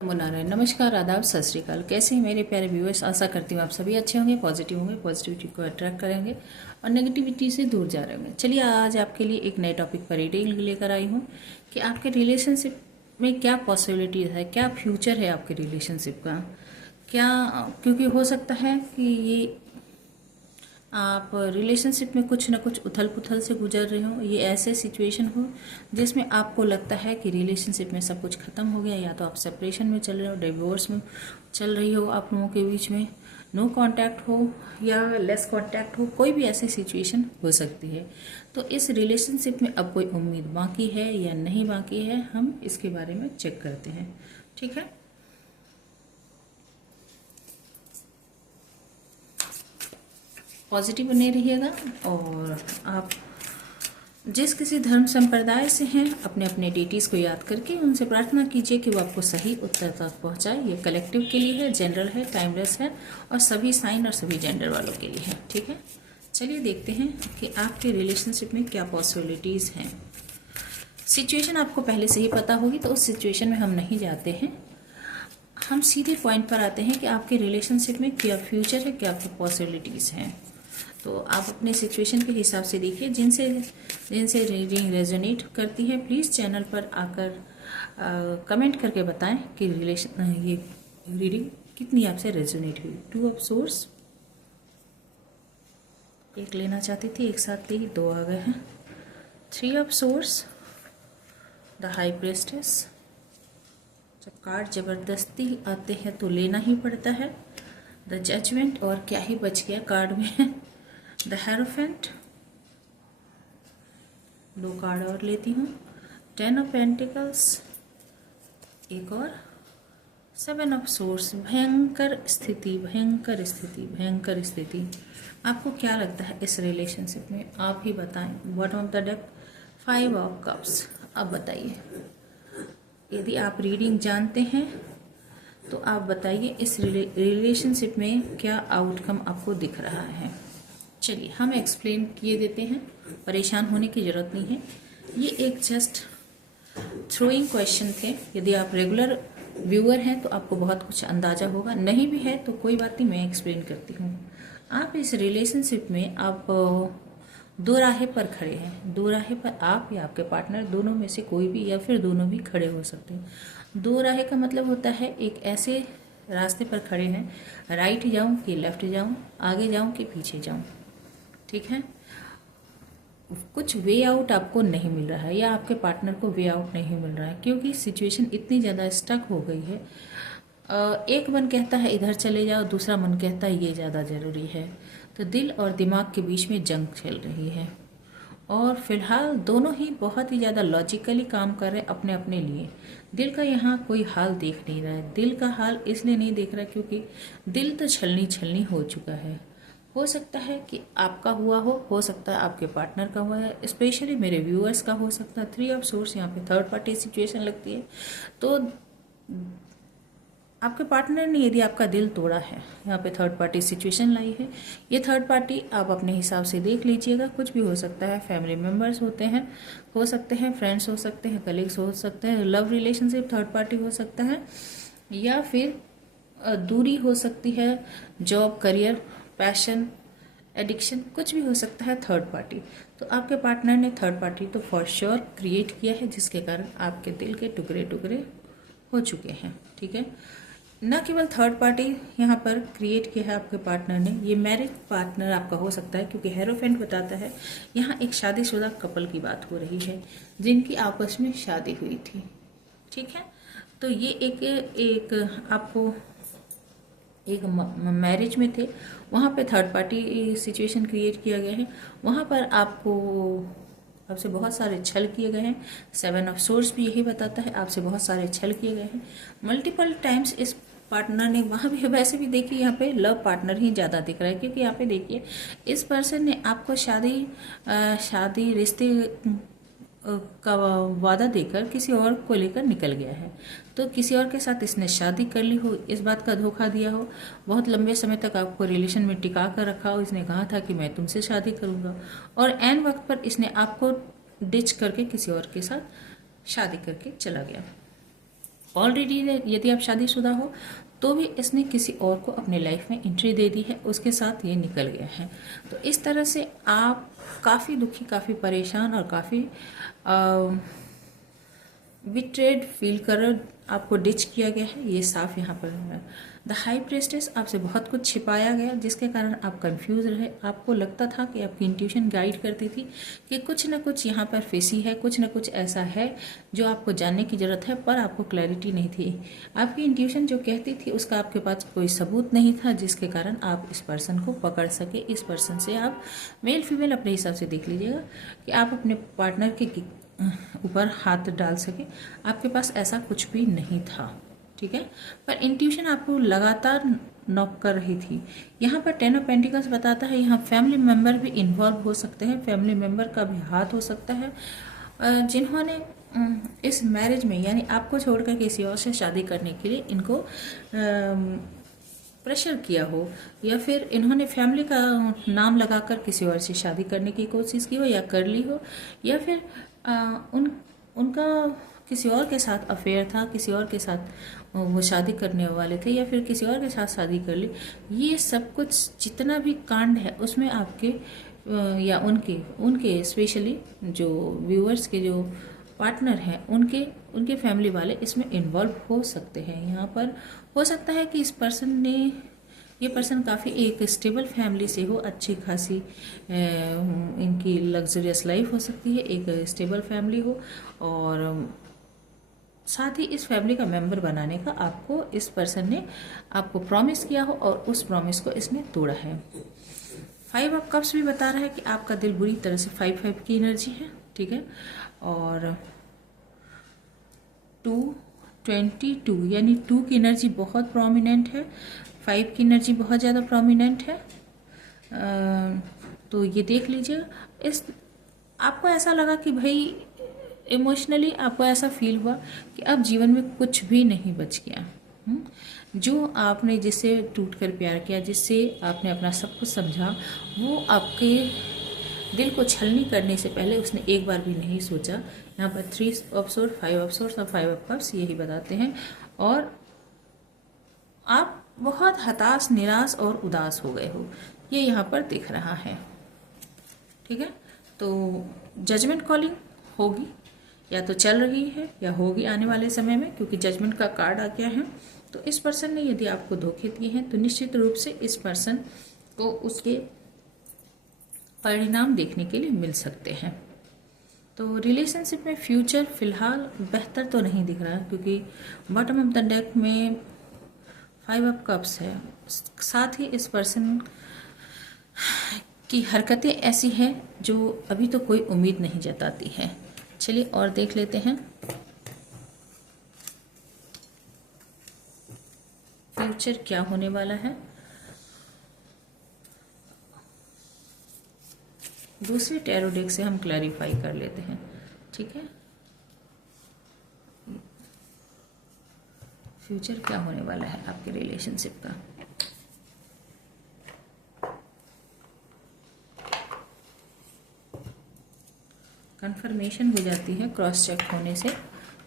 मुनारा नमस्कार, आदाब, सत श्री अकाल। कैसे हैं मेरे प्यारे व्यूअर्स? आशा करती हूँ आप सभी अच्छे होंगे, पॉजिटिव होंगे, पॉजिटिविटी को अट्रैक्ट करेंगे और नेगेटिविटी से दूर जा रहे होंगे। चलिए आज आपके लिए एक नए टॉपिक पर रीडिंग लेकर आई हूँ कि आपके रिलेशनशिप में क्या पॉसिबिलिटीज़ है, क्या फ्यूचर है आपके रिलेशनशिप का, क्या, क्योंकि हो सकता है कि ये आप रिलेशनशिप में कुछ ना कुछ उथल पुथल से गुजर रहे हो। ये ऐसे सिचुएशन हो जिसमें आपको लगता है कि रिलेशनशिप में सब कुछ ख़त्म हो गया, या तो आप सेपरेशन में चल रहे हो, डिवोर्स में चल रही हो, आप लोगों के बीच में नो कांटेक्ट हो या लेस कांटेक्ट हो, कोई भी ऐसी सिचुएशन हो सकती है। तो इस रिलेशनशिप में अब कोई उम्मीद बाकी है या नहीं बाकी है, हम इसके बारे में चेक करते हैं। ठीक है, पॉजिटिव बने रहिएगा। और आप जिस किसी धर्म संप्रदाय से हैं, अपने अपने डेटीज़ को याद करके उनसे प्रार्थना कीजिए कि वो आपको सही उत्तर तक पहुंचाए। ये कलेक्टिव के लिए है, जनरल है, टाइमलेस है और सभी साइन और सभी जेंडर वालों के लिए है। ठीक है, चलिए देखते हैं कि आपके रिलेशनशिप में क्या पॉसिबिलिटीज़ हैं। सिचुएशन आपको पहले से ही पता होगी, तो उस सिचुएशन में हम नहीं जाते हैं, हम सीधे पॉइंट पर आते हैं कि आपके रिलेशनशिप में क्या फ्यूचर है, क्या पॉसिबिलिटीज़ हैं। तो आप अपने सिचुएशन के हिसाब से देखिए। जिनसे जिनसे रीडिंग रेजोनेट करती है, प्लीज़ चैनल पर आकर कमेंट करके बताएं कि ये रीडिंग कितनी आपसे रेजोनेट हुई। 2 ऑफ सोर्स, एक लेना चाहती थी, एक साथ ली, 2 आ गए हैं। 3 ऑफ सोर्स, द हाई प्रेस्टेस। जब कार्ड ज़बरदस्ती आते हैं तो लेना ही पड़ता है। द जजमेंट, और क्या ही बच गया कार्ड में। द हेरोफेंट, 2 कार्ड और लेती हूँ। 10 ऑफ पेंटिकल्स, एक और। 7 ऑफ सोर्स। भयंकर स्थिति, भयंकर स्थिति, भयंकर स्थिति। आपको क्या लगता है इस रिलेशनशिप में? आप ही बताएं। Bottom of the deck, 5 of cups. अब बताइए, यदि आप रीडिंग जानते हैं तो आप बताइए इस रिलेशनशिप में क्या आउटकम आपको दिख रहा है। चलिए हम एक्सप्लेन किए देते हैं, परेशान होने की ज़रूरत नहीं है। ये एक जस्ट थ्रोइंग क्वेश्चन थे। यदि आप रेगुलर व्यूअर हैं तो आपको बहुत कुछ अंदाज़ा होगा, नहीं भी है तो कोई बात नहीं, मैं एक्सप्लेन करती हूँ। आप इस रिलेशनशिप में आप 2 राहे पर खड़े हैं। 2 राहे पर आप या आपके पार्टनर, दोनों में से कोई भी या फिर दोनों भी खड़े हो सकते हैं। 2 राहे का मतलब होता है एक ऐसे रास्ते पर खड़े हैं, राइट जाऊं कि लेफ्ट जाऊं, आगे जाऊं कि पीछे जाऊं। ठीक है, कुछ वे आउट आपको नहीं मिल रहा है या आपके पार्टनर को वे आउट नहीं मिल रहा है, क्योंकि सिचुएशन इतनी ज़्यादा स्टक हो गई है। एक मन कहता है इधर चले जाओ, दूसरा मन कहता है ये ज़्यादा ज़रूरी है। तो दिल और दिमाग के बीच में जंग चल रही है और फिलहाल दोनों ही बहुत ही ज़्यादा लॉजिकली काम कर रहे हैं अपने अपने लिए। दिल का यहाँ कोई हाल देख नहीं रहा है। दिल का हाल इसलिए नहीं देख रहा क्योंकि दिल तो छलनी छलनी हो चुका है। हो सकता है कि आपका हुआ हो सकता है आपके पार्टनर का हुआ है, स्पेशली मेरे व्यूअर्स का हो सकता है। 3 ऑफ सोर्स, यहाँ पे थर्ड पार्टी सिचुएशन लगती है। तो आपके पार्टनर ने यदि आपका दिल तोड़ा है, यहाँ पे थर्ड पार्टी सिचुएशन लाई है। ये थर्ड पार्टी आप अपने हिसाब से देख लीजिएगा, कुछ भी हो सकता है। फैमिली मेम्बर्स होते हैं, हो सकते हैं फ्रेंड्स, हो सकते हैं कलीग्स, हो सकते हैं लव रिलेशनशिप, थर्ड पार्टी हो सकता है, या फिर दूरी हो सकती है, जॉब, करियर, पैशन, एडिक्शन, कुछ भी हो सकता है थर्ड पार्टी। तो आपके पार्टनर ने थर्ड पार्टी तो फॉर श्योर क्रिएट किया है, जिसके कारण आपके दिल के टुकड़े टुकड़े हो चुके हैं। ठीक है, न केवल थर्ड पार्टी यहाँ पर क्रिएट किया है आपके पार्टनर ने, ये मैरिज पार्टनर आपका हो सकता है, क्योंकि हेरोफेंट बताता है यहाँ एक शादीशुदा कपल की बात हो रही है जिनकी आपस में शादी हुई थी। ठीक है, तो ये एक आपको एक मैरिज में थे, वहाँ पे थर्ड पार्टी सिचुएशन क्रिएट किया गया है। वहाँ पर आपसे बहुत सारे छल किए गए हैं। 7 ऑफ सोर्स भी यही बताता है, आपसे बहुत सारे छल किए गए हैं मल्टीपल टाइम्स। इस पार्टनर ने वहाँ भी, वैसे भी देखिए यहाँ पे लव पार्टनर ही ज़्यादा दिख रहा है, क्योंकि यहाँ पे देखिए इस पर्सन ने आपको शादी रिश्ते का वादा देकर किसी और को लेकर निकल गया है। तो किसी और के साथ इसने शादी कर ली हो, इस बात का धोखा दिया हो, बहुत लंबे समय तक आपको रिलेशन में टिका कर रखा हो। इसने कहा था कि मैं तुमसे शादी करूंगा, और एन वक्त पर इसने आपको डिच करके किसी और के साथ शादी करके चला गया। ऑलरेडी यदि आप शादीशुदा हो तो भी इसने किसी और को अपने लाइफ में एंट्री दे दी है, उसके साथ ये निकल गया है। तो इस तरह से आप काफ़ी दुखी, काफ़ी परेशान और काफ़ी बिट्रेड फील कर आपको डिच किया गया है, ये साफ यहाँ पर है। द हाई प्रेस्टेस, आपसे बहुत कुछ छिपाया गया जिसके कारण आप कंफ्यूज रहे। आपको लगता था कि आपकी इंट्यूशन गाइड करती थी कि कुछ न कुछ यहाँ पर फेसी है, कुछ न कुछ ऐसा है जो आपको जानने की ज़रूरत है, पर आपको क्लैरिटी नहीं थी। आपकी इंट्यूशन जो कहती थी उसका आपके पास कोई सबूत नहीं था, जिसके कारण आप इस पर्सन को पकड़ सके। इस पर्सन से आप मेल फीमेल अपने हिसाब से देख लीजिएगा कि आप अपने पार्टनर के ऊपर हाथ डाल सके। आपके पास ऐसा कुछ भी नहीं था, ठीक है, पर इंट्यूशन आपको लगातार नॉक कर रही थी। यहाँ पर 10 ऑफ पेंटिकल्स बताता है यहाँ फैमिली मेम्बर भी इन्वॉल्व हो सकते हैं, फैमिली मेम्बर का भी हाथ हो सकता है, जिन्होंने इस मैरिज में यानी आपको छोड़कर किसी और से शादी करने के लिए इनको प्रेशर किया हो, या फिर इन्होंने फैमिली का नाम लगाकर किसी और से शादी करने की कोशिश की हो या कर ली हो, या फिर उनका किसी और के साथ अफेयर था, किसी और के साथ वो शादी करने वाले थे, या फिर किसी और के साथ शादी कर ली। ये सब कुछ जितना भी कांड है उसमें आपके या उनके स्पेशली जो व्यूअर्स के जो पार्टनर हैं उनके फैमिली वाले इसमें इन्वॉल्व हो सकते हैं। यहाँ पर हो सकता है कि ये पर्सन काफ़ी एक स्टेबल फैमिली से हो, अच्छी खासी इनकी लग्जरियस लाइफ हो सकती है, एक स्टेबल फैमिली हो, और साथ ही इस फैमिली का मेंबर बनाने का आपको इस पर्सन ने आपको प्रॉमिस किया हो और उस प्रॉमिस को इसने तोड़ा है। 5 ऑफ कप्स भी बता रहा है कि आपका दिल बुरी तरह से 5 की एनर्जी है, ठीक है, और 222 यानी 2 की एनर्जी बहुत प्रोमिनेंट है, 5 की एनर्जी बहुत ज़्यादा प्रोमिनेंट है। तो ये देख लीजिए, इस आपको ऐसा लगा कि भाई इमोशनली आपको ऐसा फील हुआ कि अब जीवन में कुछ भी नहीं बच गया। जो आपने जिससे टूट कर प्यार किया, जिससे आपने अपना सब कुछ समझा, वो आपके दिल को छलनी करने से पहले उसने एक बार भी नहीं सोचा। यहाँ पर 3 ऑफ सोर्ड, 5 ऑफ सोर्ड्स और 5 ऑफ कप्स यही बताते हैं, और आप बहुत हताश, निराश और उदास हो गए हो, ये यहाँ पर दिख रहा है, ठीक है। तो जजमेंट कॉलिंग होगी, या तो चल रही है या होगी आने वाले समय में, क्योंकि जजमेंट का कार्ड आ गया है। तो इस पर्सन ने यदि आपको धोखे दिए हैं तो निश्चित रूप से इस पर्सन को उसके परिणाम देखने के लिए मिल सकते हैं। तो रिलेशनशिप में फ्यूचर फिलहाल बेहतर तो नहीं दिख रहा, क्योंकि बॉटम ऑफ द डेक में 5 ऑफ कप्स है। साथ ही इस पर्सन की हरकतें ऐसी हैं जो अभी तो कोई उम्मीद नहीं जताती है। चलिए और देख लेते हैं फ्यूचर क्या होने वाला है। दूसरे टैरो डेक से हम क्लैरिफाई कर लेते हैं, ठीक है। फ्यूचर क्या होने वाला है आपके रिलेशनशिप का। कंफर्मेशन हो जाती है क्रॉस चेक होने से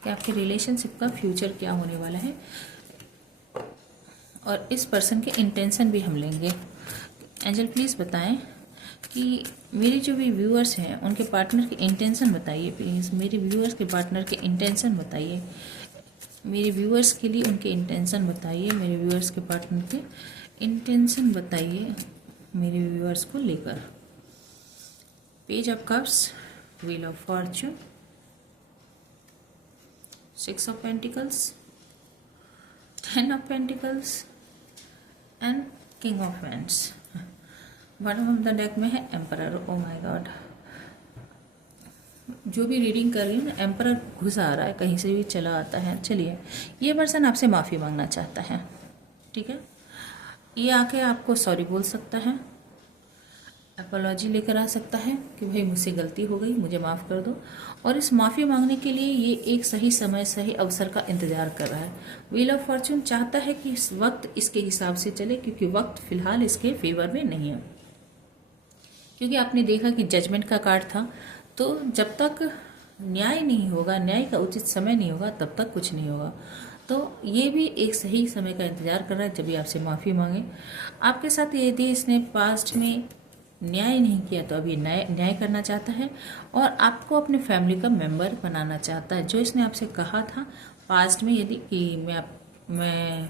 कि आपके रिलेशनशिप का फ्यूचर क्या होने वाला है, और इस पर्सन के इंटेंशन भी हम लेंगे। एंजल प्लीज़ बताएं कि मेरे जो भी व्यूअर्स हैं उनके पार्टनर के इंटेंशन बताइए प्लीज़। मेरे व्यूअर्स के पार्टनर के इंटेंशन बताइए, मेरे व्यूअर्स के लिए उनके इंटेंशन बताइए, मेरे व्यूअर्स के पार्टनर के इंटेंशन बताइए मेरे व्यूअर्स को लेकर। Page of cups, wheel of Fortune, 6 of pentacles, 10 of pentacles and king of wands. Bottom of the deck में है एम्परर। ओ माय गॉड, जो भी रीडिंग कर रही हूँ ना, एम्परर घुस आ रहा है, कहीं से भी चला आता है। चलिए, ये पर्सन आपसे माफ़ी मांगना चाहता है, ठीक है। ये आके आपको सॉरी बोल सकता है, अपोलॉजी लेकर आ सकता है कि भाई मुझसे गलती हो गई, मुझे माफ़ कर दो। और इस माफ़ी मांगने के लिए ये एक सही समय, सही अवसर का इंतज़ार कर रहा है। व्हील ऑफ फॉर्च्यून चाहता है कि इस वक्त इसके हिसाब से चले, क्योंकि वक्त फिलहाल इसके फेवर में नहीं है। क्योंकि आपने देखा कि जजमेंट का कार्ड था, तो जब तक न्याय नहीं होगा, न्याय का उचित समय नहीं होगा, तब तक कुछ नहीं होगा। तो ये भी एक सही समय का इंतज़ार कर रहा है जब भी आपसे माफ़ी मांगे। आपके साथ यदि इसने पास्ट में न्याय नहीं किया तो अभी न्याय करना चाहता है और आपको अपने फैमिली का मेंबर बनाना चाहता है। जो इसने आपसे कहा था पास्ट में यदि कि मैं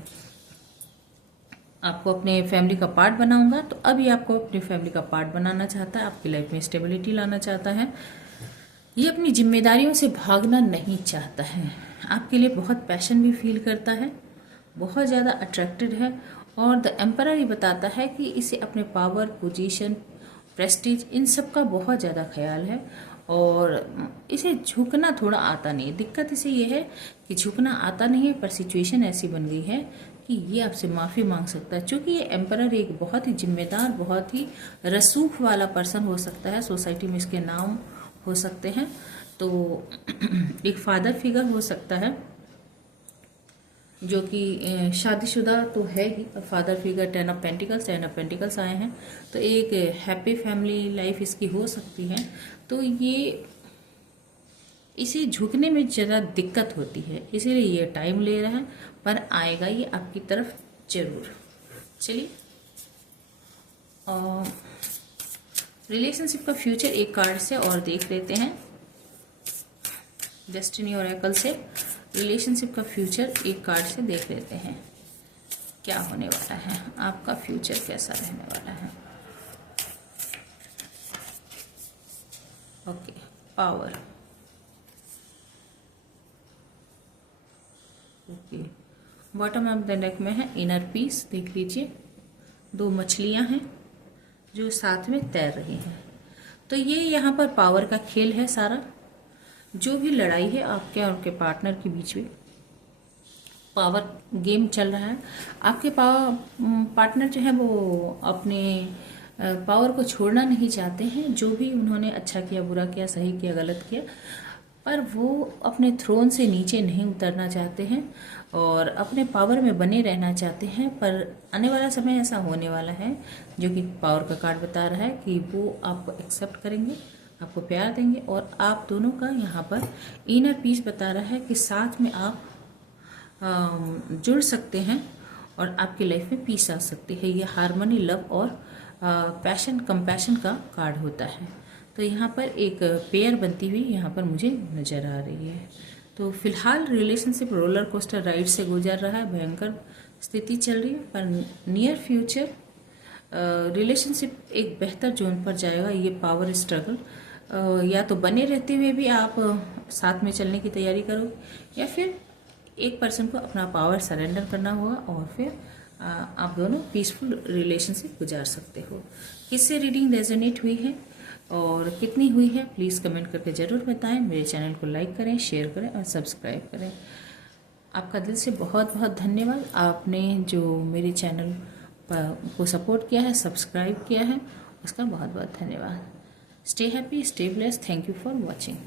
आपको अपने फैमिली का पार्ट बनाऊंगा, तो अभी आपको अपनी फैमिली का पार्ट बनाना चाहता है, आपकी लाइफ में स्टेबिलिटी लाना चाहता है। ये अपनी जिम्मेदारियों से भागना नहीं चाहता है, आपके लिए बहुत पैशन भी फील करता है, बहुत ज़्यादा अट्रैक्टेड है। और द एम्परर ये बताता है कि इसे अपने पावर, पोजीशन, प्रेस्टीज इन सब का बहुत ज़्यादा ख्याल है और इसे झुकना थोड़ा आता नहीं है। दिक्कत इसे ये है कि झुकना आता नहीं है, पर सिचुएशन ऐसी बन गई है कि ये आपसे माफ़ी मांग सकता है। क्योंकि ये एम्परर एक बहुत ही जिम्मेदार, बहुत ही रसूख वाला पर्सन हो सकता है, सोसाइटी में इसके नाम हो सकते हैं। तो एक फादर फिगर हो सकता है जो कि शादीशुदा तो है ही, फादर फिगर। 10 ऑफ पेंटिकल्स आए हैं, तो एक हैप्पी फैमिली लाइफ इसकी हो सकती है। तो ये इसे झुकने में ज़रा दिक्कत होती है, इसीलिए ये टाइम ले रहा है, पर आएगा ये आपकी तरफ जरूर। चलिए, और रिलेशनशिप का फ्यूचर एक कार्ड से और देख लेते हैं, डेस्टिनी ओरेकल से रिलेशनशिप का फ्यूचर एक कार्ड से देख लेते हैं क्या होने वाला है, आपका फ्यूचर कैसा रहने वाला है। Okay, power. Okay, bottom of the deck में है इनर पीस। देख लीजिए, 2 मछलियां हैं जो साथ में तैर रही हैं। तो ये यहाँ पर पावर का खेल है सारा। जो भी लड़ाई है आपके और उनके पार्टनर के बीच में, पावर गेम चल रहा है। आपके पार्टनर जो है वो अपने पावर को छोड़ना नहीं चाहते हैं। जो भी उन्होंने अच्छा किया, बुरा किया, सही किया, गलत किया, पर वो अपने थ्रोन से नीचे नहीं उतरना चाहते हैं और अपने पावर में बने रहना चाहते हैं। पर आने वाला समय ऐसा होने वाला है, जो कि पावर का कार्ड बता रहा है कि वो आपको एक्सेप्ट करेंगे, आपको प्यार देंगे और आप दोनों का यहाँ पर इनर पीस बता रहा है कि साथ में आप जुड़ सकते हैं और आपकी लाइफ में पीस आ सकती है। ये हार्मनी, लव और पैशन, कंपैशन का कार्ड होता है। तो यहाँ पर एक पेयर बनती हुई यहाँ पर मुझे नज़र आ रही है। तो फिलहाल रिलेशनशिप रोलर कोस्टर राइड से गुजर रहा है, भयंकर स्थिति चल रही है, पर नियर फ्यूचर रिलेशनशिप एक बेहतर जोन पर जाएगा। ये पावर स्ट्रगल या तो बने रहते हुए भी आप साथ में चलने की तैयारी करो, या फिर एक पर्सन को अपना पावर सरेंडर करना होगा और फिर आप दोनों पीसफुल रिलेशनशिप गुजार सकते हो। किससे रीडिंग रेजोनेट हुई है और कितनी हुई है, प्लीज़ कमेंट करके ज़रूर बताएं। मेरे चैनल को लाइक करें, शेयर करें और सब्सक्राइब करें। आपका दिल से बहुत बहुत धन्यवाद। आपने जो मेरे चैनल को सपोर्ट किया है, सब्सक्राइब किया है, उसका बहुत बहुत धन्यवाद। Stay happy, stay blessed. Thank you for watching.